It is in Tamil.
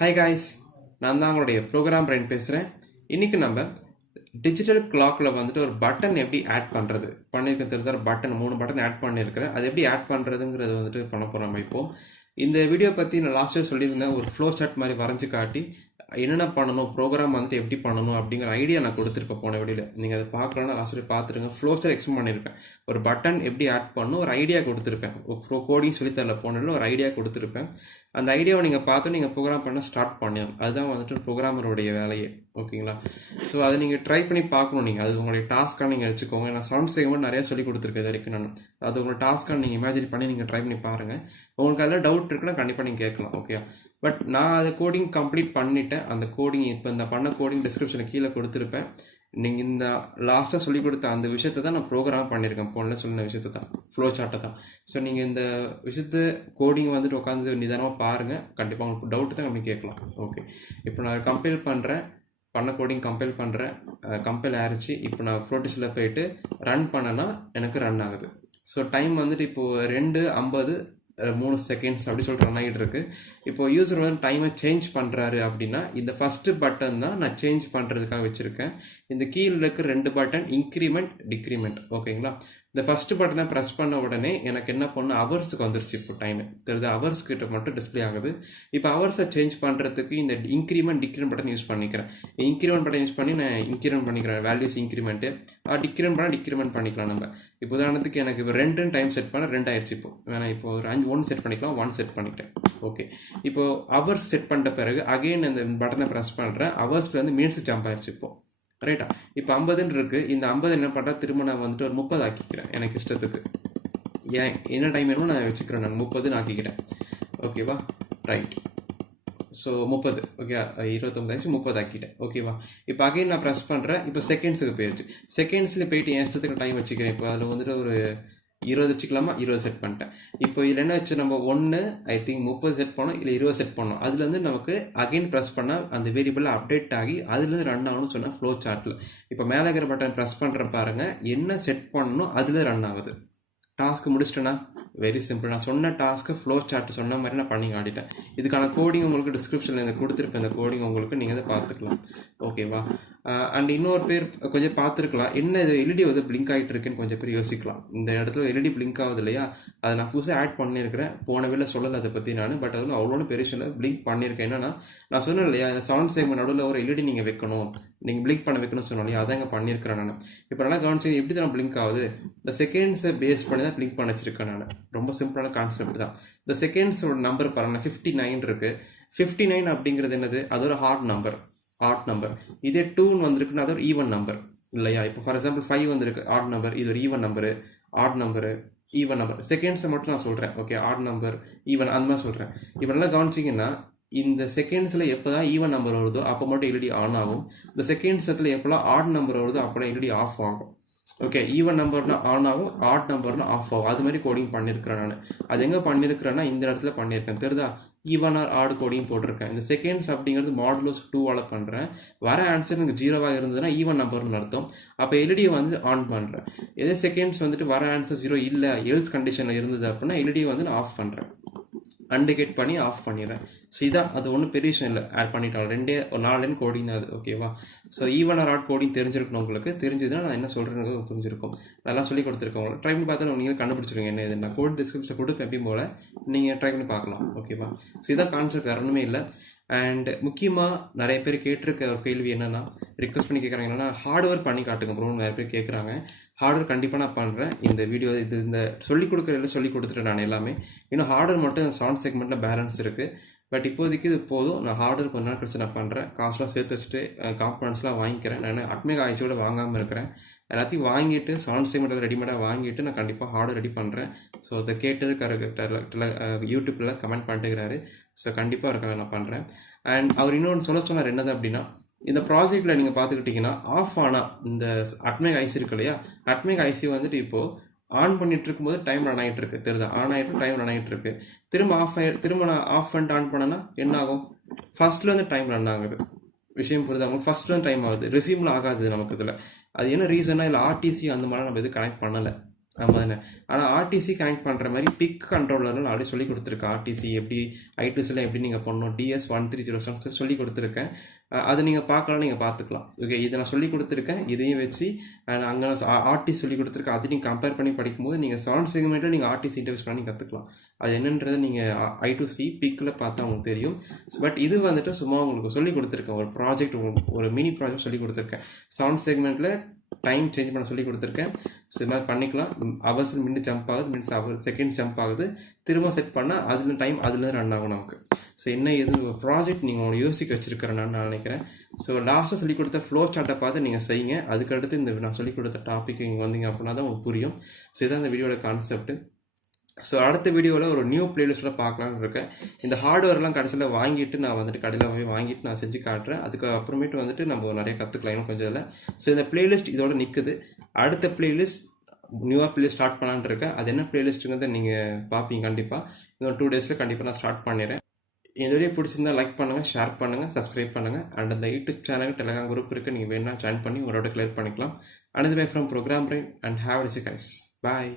Hi guys, நான் தான் உங்களுடைய ப்ரோக்ராம் பிரைன் பேசுகிறேன். இன்றைக்கி நம்ம டிஜிட்டல் கிளாக்கில் வந்துட்டு ஒரு பட்டன் எப்படி ஆட் பண்ணுறது பண்ணியிருக்க தெரிஞ்ச பட்டன் 3 பட்டன் ஆட் பண்ணியிருக்கிறேன். அது எப்படி ஆட் பண்ணுறதுங்கிறது வந்துட்டு பண்ண போகிறோம் நம்ம இப்போது. இந்த வீடியோ பற்றி நான் லாஸ்ட் இயர் சொல்லியிருந்தேன், ஒரு ஃப்ளோ சார்ட் மாதிரி வரைஞ்சி காட்டி என்னென்ன பண்ணணும், ப்ரோக்ராம் வந்துட்டு எப்படி பண்ணணும் அப்படிங்கிற ஐடியா நான் கொடுத்துருப்பேன் போன வீடியோவில். நீங்கள் அதை பார்க்கலன்னா லாஸ்ட் இயர் பார்த்துருங்க. ஃப்ளோ சார்ட் எக்ஸ்பிளைன் பண்ணியிருப்பேன். ஒரு பட்டன் எப்படி ஆட் பண்ணணும் ஒரு ஐடியா கொடுத்துருப்பேன். கோடிங் சொல்லித்தரல போனதில் ஒரு ஐடியா கொடுத்துருப்பேன். அந்த ஐடியாவை நீங்கள் பார்த்து நீங்கள் ப்ரோக்ராம் பண்ண ஸ்டார்ட் பண்ணணும். அதுதான் வந்துட்டு ப்ரோக்ராமருடைய வேலையே. ஓகேங்களா? ஸோ அதை நீங்கள் ட்ரை பண்ணி பார்க்கணும். நீங்கள் அது உங்களுடைய டாஸ்க்காக நீங்கள் வச்சுக்கோங்க. நான் சவுண்ட் செக்மெண்ட் நிறையா சொல்லி கொடுத்துருக்கேன் இது வரைக்கும். நான் அது உங்களோட டாஸ்க்காக நீங்கள் இமேஜின் பண்ணி நீங்கள் ட்ரை பண்ணி பாருங்கள். உங்களுக்கு அதில் டவுட் இருக்குன்னா கண்டிப்பாக நீங்கள் கேட்கலாம். ஓகே, பட் நான் அதை கோடிங் கம்ப்ளீட் பண்ணிட்டேன். அந்த கோடிங் இப்போ இந்த பண்ண கோடிங் டிஸ்கிரிப்ஷனில் கீழே கொடுத்துருப்பேன். நீங்கள் இந்த லாஸ்ட்டாக சொல்லிக் கொடுத்த அந்த விஷயத்தை தான் நான் ப்ரோக்ராம் பண்ணியிருக்கேன். போனில் சொன்ன விஷயத்தை தான், ஃப்ளோ சார்ட்டை தான். ஸோ நீங்கள் இந்த விஷயத்தை கோடிங் வந்துட்டு உட்காந்து நிதானமாக பாருங்கள். கண்டிப்பாக உங்களுக்கு டவுட்டு தான் நம்ம கேட்கலாம். ஓகே, இப்போ நான் கம்பைல் பண்ணுறேன். பண்ண கோடிங் கம்பைல் பண்ணுறேன். கம்பைல் ஆயிடுச்சு. இப்போ நான் ப்ரோட்டிஸில் போயிட்டு ரன் பண்ணேன்னா எனக்கு ரன் ஆகுது. ஸோ டைம் வந்துட்டு இப்போது 2:50 3 செகண்ட்ஸ் அப்படி சொல்லிட்டு ரன் ஆகிட்டு இருக்கு. இப்போ யூசர் வந்து டைமை சேஞ்ச் பண்ணுறாரு அப்படின்னா இந்த ஃபஸ்ட்டு பட்டன் தான் நான் சேஞ்ச் பண்ணுறதுக்காக வச்சுருக்கேன். இந்த கீழே இருக்க 2 பட்டன் இன்க்ரிமெண்ட் டிக்ரிமெண்ட். ஓகேங்களா? இந்த ஃபஸ்ட்டு பட்டனை ப்ரெஸ் பண்ண உடனே எனக்கு என்ன பண்ண ஹவர்ஸுக்கு வந்துருச்சு. இப்போ டைமு தெரியுது, ஹவர்ஸ் கிட்ட மட்டும் டிஸ்பிளே ஆகுது. இப்போ ஹவர்ஸை சேஞ்ச் பண்ணுறதுக்கு இந்த இன்க்ரிமெண்ட் டிக்ரிமெண்ட் பட்டன் யூஸ் பண்ணிக்கிறேன். இன்க்ரிமெண்ட் பட்டன் யூஸ் பண்ணி நான் இன்க்ரிமெண்ட் பண்ணிக்கிறேன். வேல்யூஸ் இன்க்ரிமெண்ட்டு டிக்ரிமெண்ட் பண்ணால் டிக்ரிமெண்ட் பண்ணிக்கலாம் நம்ம. இப்போ உதாரணத்துக்கு எனக்கு இப்போ 2 டைம் செட் பண்ண 2 ஆயிடுச்சு. இப்போ வேணா இப்போ ஒரு 1 செட் பண்ணிக்கலாம். 1 செட் பண்ணிட்டேன். ஓகே, இப்போ ஹவர்ஸ் செட் பண்ணிட்ட பிறகு அகெயின் அந்த பட்டனை ப்ரெஸ் பண்ணுறேன். ஹவர்ஸ்ல வந்து மினிட்ஸ் ஜம்ப் ஆயிடுச்சு. இப்போ ரைட்டா, இப்போ 50 இருக்கு. இந்த 50 என்ன பண்ணுறேன், திரும்ப நான் வந்துட்டு ஒரு 30 ஆக்கிக்கிறேன். எனக்கு இஷ்டத்துக்கு ஏன் என்ன டைம் வேணுமோ நான் வச்சுக்கிறேன். நான் 30 ஆக்கிக்கிறேன். ஓகேவா? ரைட். ஸோ 30. ஓகே, 29 30 ஆக்கிட்டேன். ஓகேவா? இப்போ அகைன் நான் ப்ரெஸ் பண்ணுறேன். இப்போ செகண்ட்ஸுக்கு போயிடுச்சு. செகண்ட்ஸில் போயிட்டு என் இஷ்டத்துக்கு டைம் வச்சுக்கிறேன். இப்போ அதில் வந்துட்டு ஒரு 20 வச்சுக்கலாமா? 20 செட் பண்ணிட்டேன். இப்போ இதில் என்ன வச்சு நம்ம 1 ஐ திங்க் 30 செட் பண்ணோம், இல்லை 20 செட் பண்ணோம். அதுலேருந்து நமக்கு அகைன் ப்ரெஸ் பண்ணால் அந்த வேரியபிள் அப்டேட் ஆகி அதுலேருந்து ரன் ஆகணும்னு சொன்னால் ஃப்ளோ சார்ட்டில் இப்போ மேலே இருக்கிற பட்டன் ப்ரெஸ் பண்ணுற பாருங்கள், என்ன செட் பண்ணணும் அதில் ரன் ஆகுது. டாஸ்க்கு முடிச்சிட்டேன்னா வெரி சிம்பிள். நான் சொன்ன டாஸ்க்கு ஃப்ளோ சார்ட் சொன்ன மாதிரி நான் பண்ணி காட்டிட்டேன். இதுக்கான கோடிங் உங்களுக்கு டிஸ்கிரிப்ஷனில் இந்த கொடுத்துருப்பேன். இந்த கோடிங் உங்களுக்கு நீங்கள் அதை பார்த்துக்கலாம். ஓகேவா? அண்ட் இன்னொரு பேர் கொஞ்சம் பார்த்துருக்கலாம், என்ன இது எல்இடி வந்து பிளிங்க் ஆகிட்டு இருக்குன்னு கொஞ்சம் பேர் யோசிக்கலாம். இந்த இடத்துல எல்இடி பிளிங்க் ஆகுது இல்லையா, அதை நான் புதுசாக ஆட் பண்ணியிருக்கிறேன். போன வேலை சொல்லலை அதை பற்றி நான், பட் அது அவ்வளோ பெரிய சொல்ல பிளிங்க் பண்ணியிருக்கேன். என்னன்னா நான் சொன்னேன் இல்லையா, இந்த சவுண்ட் செக்மெண்ட் நடுவில் ஒரு எல்இடி நீங்கள் வைக்கணும், நீங்கள் பிளிங்க் பண்ண வைக்கணும்னு சொன்னோம் இல்லையா, அதான் இங்கே பண்ணியிருக்கிறேன் நான். இப்போ நல்லா கவனிச்சு எப்படி தான் பிளிங்க் ஆகுது, இந்த செகண்ட்ஸை பேஸ் பண்ணி தான் பிளிங்க் பண்ண வச்சிருக்கேன் நான். ரொம்ப சிம்பிளான கான்செப்ட் தான். இந்த செகண்ட்ஸோட நம்பர் பாருங்கள், 59 இருக்குது. 59 அப்படிங்கிறது என்னது, அது ஒரு ஹார்ட் நம்பர். இதே 2 வந்திருக்குன்னா அது ஒரு ஈவன் நம்பர் இல்லையா. இப்போ ஃபார் எக்ஸாம்பிள் 5 வந்திருக்கு, ஆட் நம்பர். இது ஒரு even number, odd number, even number. செகண்ட்ஸை மட்டும் நான் சொல்கிறேன். ஓகே, ஆட் நம்பர், ஈவன் அந்த மாதிரி சொல்கிறேன். இப்போ நல்லா கவனிச்சிங்கன்னா இந்த செகண்ட்ஸில் எப்போ தான் ஈவன் நம்பர் வருதோ அப்போ மட்டும் எல்இடி ஆன் ஆகும். இந்த செகண்ட்ஸில் எப்போல்லாம் ஆட் நம்பர் வருதோ அப்போலாம் எல்இடி ஆஃப் ஆகும். ஓகே, ஈவன் நம்பர்னா ஆன் ஆகும், ஆட் நம்பர்னா ஆஃப் ஆகும். அது மாதிரி கோடிங் பண்ணியிருக்கிறேன் நான். அது எங்கே பண்ணியிருக்கிறேன்னா இந்த இடத்துல பண்ணியிருக்கேன். தெரியுதா? ஈவன் ஆர் ஆட் கோடிங் போட்டிருக்கேன். இந்த செகண்ட்ஸ் அப்படிங்கிறது மாடுலஸ் 2ஆல் பண்ணுறேன். வர ஆன்சர் எனக்கு 0வாக இருந்ததுன்னா ஈவன் நம்பர்னு அர்த்தம். அப்போ எல்இடியை வந்து ஆன் பண்ணுறேன். இதே செகண்ட்ஸ் வந்துட்டு வர ஆன்சர் 0 இல்லை, எல்ஸ் கண்டிஷனில் இருந்தது அப்படின்னா எல்இடியை வந்து நான் ஆஃப் பண்ணுறேன். அண்டிகேட் பண்ணி ஆஃப் பண்ணிடுறேன். ஸோ இதான், அது ஒன்றும் பெரிய விஷயம் இல்லை. ஆட் பண்ணிட்டாலும் 4 லைன் கோடிங் தான் அது. ஓகேவா? So even or odd coding தெரிஞ்சிருக்கணும். உங்களுக்கு தெரிஞ்சதுன்னா நான் என்ன சொல்கிறேன்னு புரிஞ்சிருக்கும். நல்லா சொல்லி கொடுத்துருக்கோம். ட்ரை பண்ணி பார்த்தா நீங்கள் கண்டுபிடிச்சிருங்க என்ன இது. நான் கோட் டிஸ்கிரிப்ஷன் கொடுப்பேன் எப்பயும் போல், நீங்கள் ட்ரை பண்ணி பார்க்கலாம். ஓகேவா? ஸோ இதான் கான்செப்ட், வேறு ஒன்றுமே இல்லை. அண்ட் முக்கியமாக நிறைய பேர் கேட்டிருக்க ஒரு கேள்வி என்னென்னா, ரிக்வஸ்ட் பண்ணி கேட்குறாங்க என்னென்னா, ஹார்ட்வேர் பண்ணி காட்டுங்க ப்ரோன்னு நிறைய பேர் கேட்குறாங்க. ஹார்ட்வேர் கண்டிப்பாக நான் பண்ணுறேன். இந்த வீடியோ இது இந்த சொல்லிக் கொடுக்குறதில் சொல்லி கொடுத்துட்டேன் நான் எல்லாமே. இன்னும் ஹார்ட்வேர் மட்டும் சவுண்ட் செக்மெண்ட்டில் பேலன்ஸ் இருக்குது. பட் இப்போதைக்கு இது போதும். நான் ஹார்ட்வேர் கொஞ்ச நாள் கழிச்சு நான் பண்ணுறேன். காஸ்ட்லாம் சேர்த்து வச்சுட்டு காம்பனன்ட்ஸ்லாம் வாங்கிக்கிறேன். நான் Atmega ஐசியோட வாங்காமல் இருக்கிறேன். எல்லாத்தையும் வாங்கிட்டு சவுண்ட் செக்மெண்ட்டில் ரெடிமேடாக வாங்கிட்டு நான் கண்டிப்பாக ஹார்ட்வேர் ரெடி பண்ணுறேன். ஸோ அதை கேட்டது யூடியூப்பில் கமெண்ட் பண்ணிட்டுக்கிறாரு. ஸோ கண்டிப்பாக இருக்காங்க, நான் பண்ணுறேன். அண்ட் அவர் இன்னொன்று சொன்னார் என்னது அப்படின்னா, இந்த ப்ராஜெக்டில் நீங்கள் பார்த்துக்கிட்டிங்கன்னா ஆஃப் ஆனால் இந்த Atmega ஐசி இருக்கு இல்லையா, Atmega ஐசி வந்துட்டு இப்போது ஆன் பண்ணிட்டு இருக்கும்போது டைம் ரன் ஆகிட்டு இருக்கு. தெரியுதா? ஆன் ஆகிட்டு டைம் ரன் ஆகிட்டு இருக்கு. திரும்ப நான் ஆஃப் பண்ணிட்டு ஆன் பண்ணேன்னா என்ன ஆகும், ஃபர்ஸ்ட்ல வந்து டைம் ரன் ஆகுது. விஷயம் புரியுது உங்களுக்கு? ஃபர்ஸ்ட்ல வந்து டைம் ஆகுது, ரெசியூமில் ஆகாது நமக்கு. இதில் அது என்ன ரீசன்னா, இல்லை ஆர்டிசி அந்த மாதிரி நம்ம எதுவும் கனெக்ட் பண்ணலை. ஆமாம் தானே. ஆனால் ஆர்டிசி கனெக்ட் பண்ணுற மாதிரி பிக் கண்ட்ரோலர்னு நான் ஆல்ரெடி சொல்லி கொடுத்துருக்கேன். ஆர்டிசி எப்படி I2Cலாம் எப்படி நீங்கள் பண்ணணும், DS1307 சொல்லி கொடுத்துருக்கேன். அதை நீங்கள் பார்க்கலாம், நீங்கள் பார்த்துக்கலாம். ஓகே, இதை நான் சொல்லி கொடுத்துருக்கேன். இதையும் வச்சு அங்கே ஆர்டிசி சொல்லி கொடுத்துருக்கேன். அதை நீங்கள் கம்பேர் பண்ணி படிக்கும்போது நீங்கள் 7 செக்மெண்ட்டில் நீங்கள் ஆர்டிசி இன்டர்வியூஸ் பண்ணி கற்றுக்கலாம். அது என்னன்றது நீங்கள் I2C பிக்கில் பார்த்தா உங்களுக்கு தெரியும். பட் இது வந்துட்டு சும்மா உங்களுக்கு சொல்லி கொடுத்துருக்கேன். ஒரு ப்ராஜெக்ட், ஒரு மினி ப்ராஜெக்ட் சொல்லி கொடுத்துருக்கேன். 7 செக்மெண்ட்டில் டைம் சேஞ்ச் பண்ண சொல்லி கொடுத்துருக்கேன். ஸோ இது மாதிரி பண்ணிக்கலாம். ஹவர்ஸ் மினிட் ஜம்ப் ஆகுது, மினிட்ஸ் ஹவர் செகண்ட் ஜம்ப் ஆகுது. திரும்ப செட் பண்ணால் அதில் டைம் அதில் ரன் ஆகும் நமக்கு. ஸோ என்ன எது ப்ராஜெக்ட் நீங்கள் ஒன்று யோசிக்க வச்சுருக்கிறேன்னு நான் நினைக்கிறேன். ஸோ லாஸ்ட்டாக சொல்லிக் கொடுத்த ஃப்ளோ சார்ட்டை பார்த்து நீங்கள் செய்யுங்க. அதுக்கடுத்து இந்த நான் சொல்லிக் கொடுத்த டாபிக் இங்கே வந்தீங்க அப்படின்னா தான் உங்களுக்கு புரியும். ஸோ இதான் இந்த வீடியோட கான்செப்ட். ஸோ அடுத்த வீடியோவில் ஒரு நியூ பிளேலிஸ்ட்டில் பார்க்கலான்னு இருக்கேன். இந்த ஹார்ட்வேர்லாம் கடைசியில் வாங்கிட்டு நான் வந்துட்டு கடையில் போய் வாங்கிட்டு நான் செஞ்சு காட்டுறேன். அதுக்கு அப்புறமேட்டு வந்துட்டு நம்ம நிறைய கற்றுக்கலாம் இன்னும் கொஞ்சம் இல்லை. ஸோ இந்த பிளேலிஸ்ட் இதோட நிற்குது. அடுத்த பிளேலிஸ்ட் நியூவாக பிளேலிஸ்ட் ஸ்டார்ட் பண்ணலான்னு இருக்கேன். அது என்ன பிளேலிஸ்ட்டுங்கிறத நீங்கள் பார்ப்பீங்க கண்டிப்பாக. இன்னொரு 2 டேஸில் கண்டிப்பாக நான் ஸ்டார்ட் பண்ணிடுறேன். இந்த வீடியோ பிடிச்சிருந்தா லைக் பண்ணுங்கள், ஷேர் பண்ணுங்கள், சப்ஸ்கிரைப் பண்ணுங்கள். அண்ட் அந்த யூடியூப் சேனல் டெலிகிராம் குரூப் இருக்குது, நீங்கள் வேணால் ஜாயின் பண்ணி உங்களோட கிளியர் பண்ணிக்கலாம். Another way from Program Brain, and have a nice day guys. Bye.